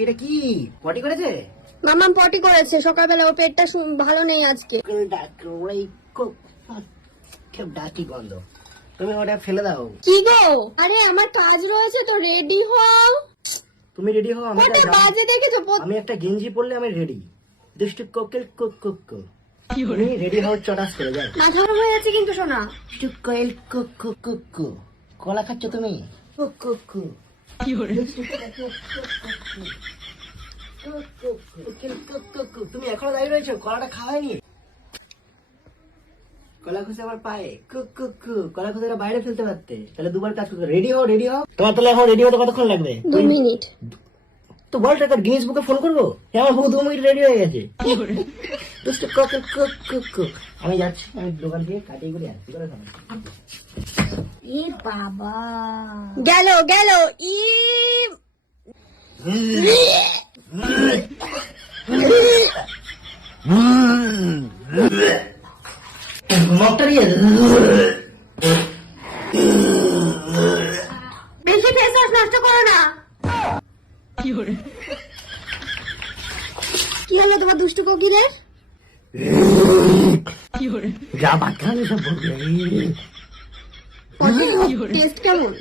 এটা কি পটি করেছে? মামা পটি করেছে সকালবেলা, ওর পেটটা ভালো নেই আজকে। ডাকি গন্ধ, তুমি ওটা ফেলে দাও। কি গো? আরে আমার কাজ রয়েছে তো, রেডি হও। তুমি রেডি হও, কটা বাজে দেখেছো? আমি একটা গেঞ্জি পরলে আমি রেডি। দুষ্টু কোকেল কোক কোক কোক। তুমি রেডি হও, চটাস করে যাও। মাথা গরম হয়ে যাচ্ছে কিন্তু সোনা। দুষ্টু কোয়েল কোক কোক কোক কোক। কলা খাচ্ছ তুমি? Coke Coke Coke. তুমি এখনো দাঁড়িয়ে রয়েছো, কলাটা খাওয়া হয়নি? কলা খুশি আমার পায়ে কুক কুক কুক। কলা খুশিটা বাইরে ফেলতে পারতে, তাহলে দুবার কাজ করতে। রেডি হও, রেডি হও। তোমার তাহলে এখন রেডি হতে কতক্ষণ লাগবে? 2 মিনিট। তো বলটা তার গিনিস বুকে ফোন করবো? আমার বউ 2 মিনিট রেডি হয়ে গেছে। দুষ্টু কুক কুক কুক কুক। আমি যাচ্ছি, আমি দোকান থেকে কাটিয়ে করে আসছি। করে খাবো। এ বাবা, গেল গেল। ই মগটা দিয়ে বেশি ফেস ওয়াশ নষ্ট করো না। কি হলো তোমার দুষ্টু কোকিলের? যা বাচ্চা সব বলবে। টেস্ট কেমন?